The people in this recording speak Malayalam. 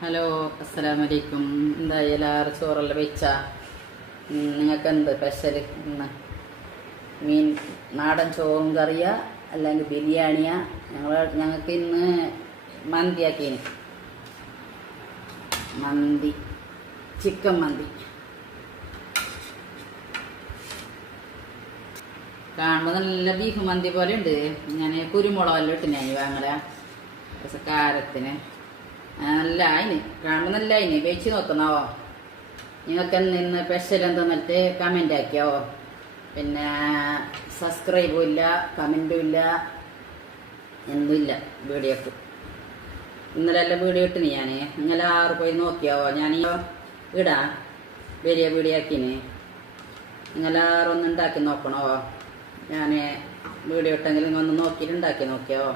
ഹലോ, അസ്സലാമലൈക്കും. എന്താ എല്ലാവരും ചോറെല്ലാം വെച്ചാ? നിങ്ങൾക്ക് എന്ത് സ്പെഷ്യൽ ഇന്ന്? മീൻ നാടൻ ചോറും കറിയാ അല്ലെങ്കിൽ ബിരിയാണിയാ? ഞങ്ങൾക്ക് ഇന്ന് മന്തിയാക്കീന്. മന്തി, ചിക്കൻ മന്തി. കാണുമ്പോൾ നല്ല ബീഫ് മന്തി പോലെ ഉണ്ട്. ഞാൻ കുരുമുളകെല്ലാം ഇട്ടിനായി വാങ്ങല കാരത്തിന്. നല്ല അതിന് കാണുമ്പോൾ നല്ല അതിന് വെച്ച് നോക്കുന്നവോ. നിങ്ങൾക്ക് ഇന്ന് സ്പെഷ്യൽ എന്തെന്നിട്ട് കമൻ്റ് ആക്കിയാവോ. പിന്നെ സബ്സ്ക്രൈബും ഇല്ല, കമൻറ്റും ഇല്ല, എന്തുമില്ല വീഡിയോക്ക്. ഇന്നലെ എല്ലാം വീഡിയോ ഇട്ടിന് ഞാൻ. നിങ്ങൾ ആറ് പോയി നോക്കിയാവോ. ഞാൻ ഇടാ വലിയ വീഡിയോ ആക്കിന്. നിങ്ങളാറൊന്ന് ഉണ്ടാക്കി നോക്കണോ. ഞാൻ വീഡിയോ ഇട്ടെങ്കിൽ ഒന്ന് നോക്കിയിട്ട് ഉണ്ടാക്കി നോക്കിയാവോ.